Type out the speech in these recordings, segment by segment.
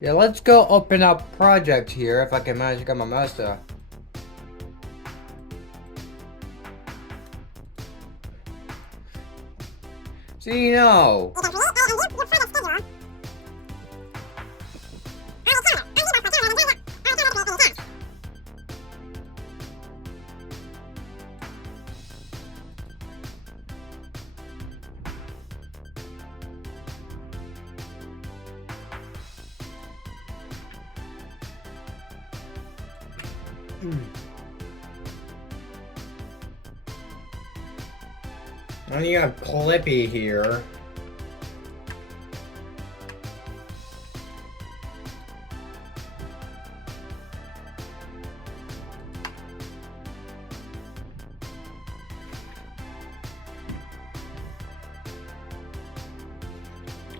Yeah, let's go open up project here if I can manage to get my mouse to. So you know. And you have Clippy here.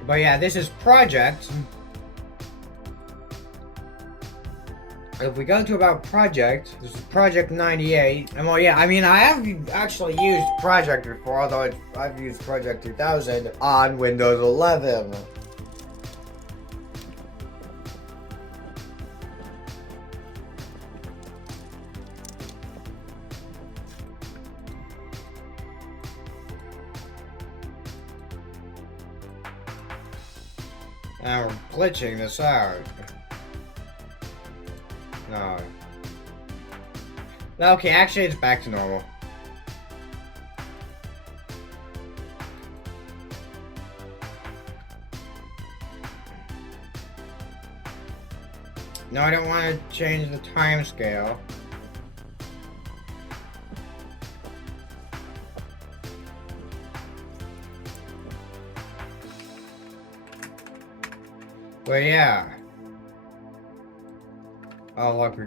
But yeah, this is project. If we go to about project, this is project 98. And well, yeah, I mean, I have actually used project before, although I've used project 2000 on Windows 11. Now we're glitching this out. No. Okay, actually it's back to normal. No, I don't want to change the time scale. But yeah. Oh look, we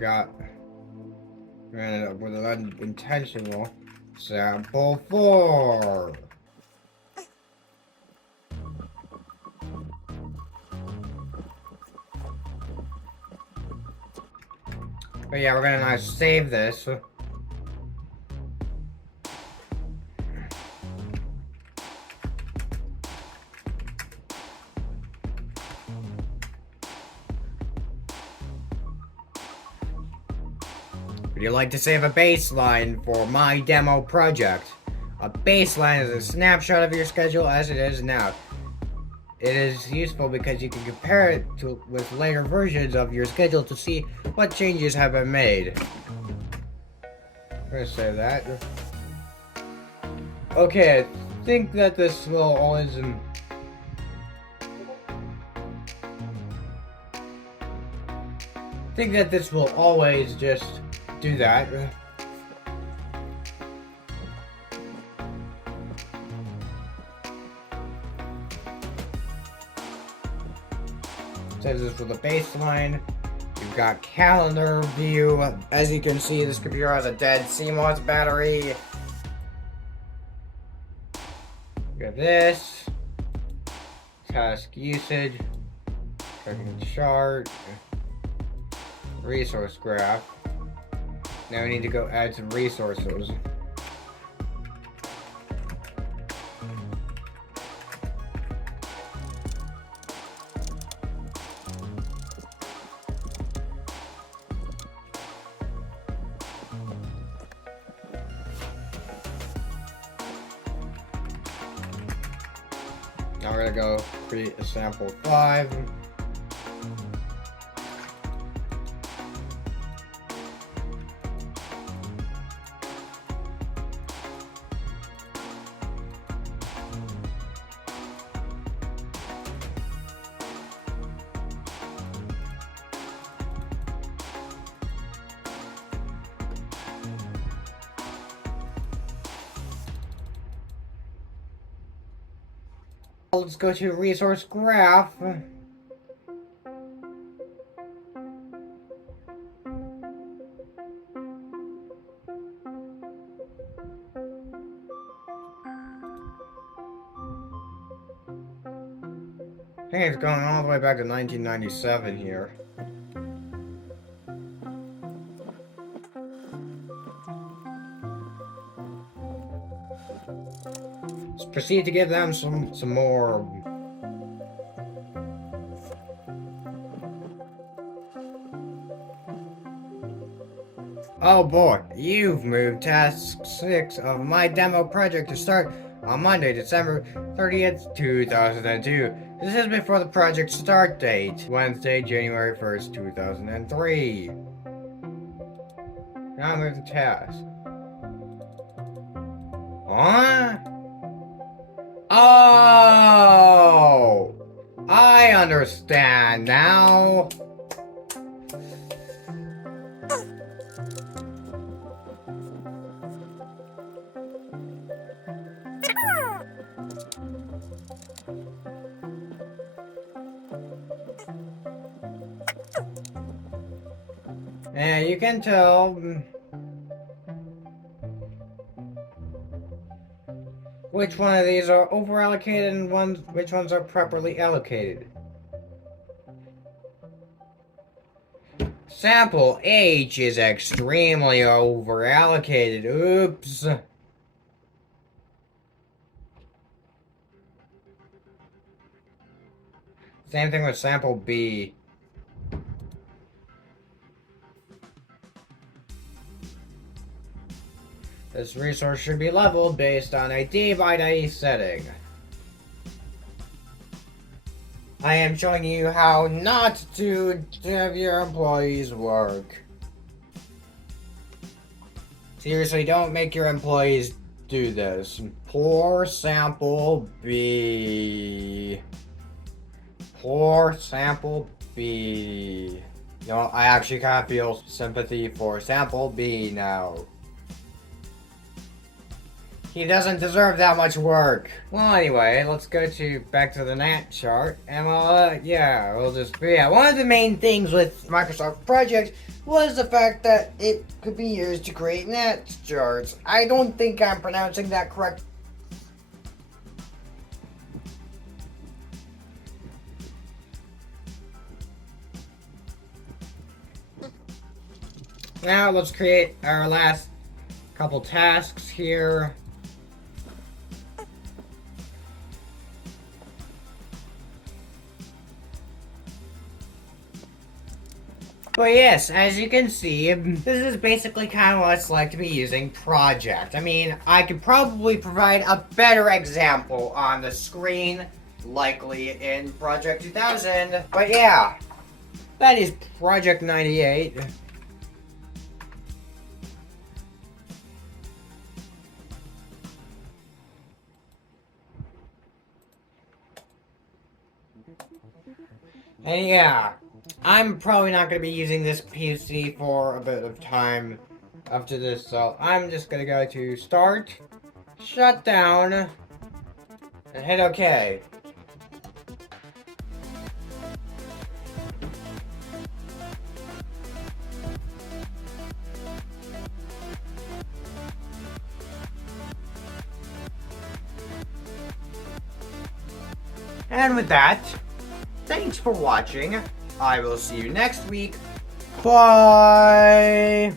ended up with an unintentional sample 4. But yeah, we're gonna now save this. Would you like to save a baseline for my demo project? A baseline is a snapshot of your schedule as it is now. It is useful because you can compare it with later versions of your schedule to see what changes have been made. I'm gonna save that. Okay, I think that this will always just do that. Says this with a baseline. You've got calendar view. As you can see, this computer has a dead CMOS battery. You have this. Task usage. Checking chart. Resource graph. Now we need to go add some resources. Now we're gonna go create a sample 5. Let's go to resource graph. I think it's going all the way back to 1997 here. Let's proceed to give them some more Oh boy, you've moved task 6 of my demo project to start on Monday, December 30th, 2002. This is before the project start date, Wednesday, January 1st, 2003. Now move the task. Huh? Oh! I understand now. And you can tell which one of these are overallocated and which ones are properly allocated. Sample H is extremely overallocated. Oops. Same thing with sample B. This resource should be leveled based on a D by D setting. I am showing you how not to have your employees work. Seriously, don't make your employees do this. Poor sample B. Poor sample B. You know, I actually kind of feel sympathy for sample B now. He doesn't deserve that much work. Well, anyway, let's go back to the NAT chart, and one of the main things with Microsoft Project was the fact that it could be used to create NAT charts. I don't think I'm pronouncing that correct. Now let's create our last couple tasks here. But yes, as you can see, this is basically kind of what it's like to be using Project. I mean, I could probably provide a better example on the screen, likely in Project 2000. But yeah, that is Project 98. And yeah, I'm probably not going to be using this PC for a bit of time after this, so I'm just going to go to Start, Shut Down, and hit OK. And with that, thanks for watching. I will see you next week. Bye!